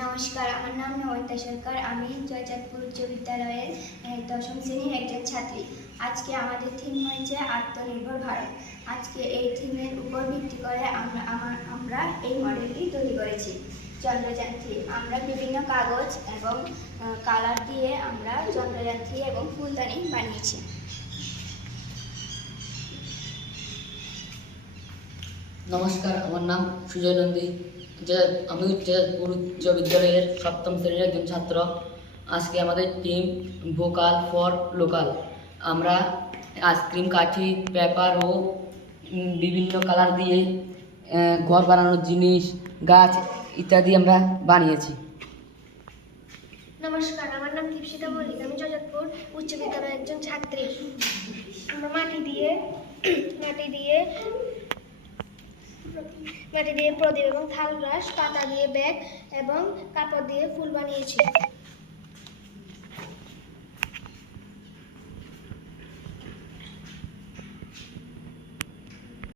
নমস্কার, আমার নাম নমিতা সরকার। আমি জয়চাঁদপুর উচ্চ বিদ্যালয়ের দশম শ্রেণীর একজন ছাত্রী। আজকে আমাদের থিম হয়েছে আত্মনির্ভর ভারত। আজকে এই থিমের উপর ভিত্তি করে আমরা এই মডেলটি তৈরি করেছি। চন্দ্রযান 3 আমরা বিভিন্ন কাগজ এবং কালার দিয়ে আমরা চন্দ্রযান 3 এবং ফুলদানি বানিয়েছি। নমস্কার, আমার নাম সুজয় নন্দী। আমি জয়পুর উচ্চ বিদ্যালয়ের সপ্তম শ্রেণীর একজন ছাত্র। আজকে আমাদের টিম ভোকাল ফর লোকাল। আমরা আইসক্রিম, কাঠি, পেপার ও বিভিন্ন কালার দিয়ে ঘর বানানোর জিনিস, গাছ ইত্যাদি আমরা বানিয়েছি। নমস্কার, আমার নাম দীপশিতা মল্লিক। আমি জয়চাঁদপুর উচ্চ বিদ্যালয়ের একজন ছাত্রী। আমরা মাটি দিয়ে প্রদীপ এবং থাল ব্রাশ, পাতা দিয়ে ব্যাগ এবং কাপড় দিয়ে ফুল বানিয়েছি।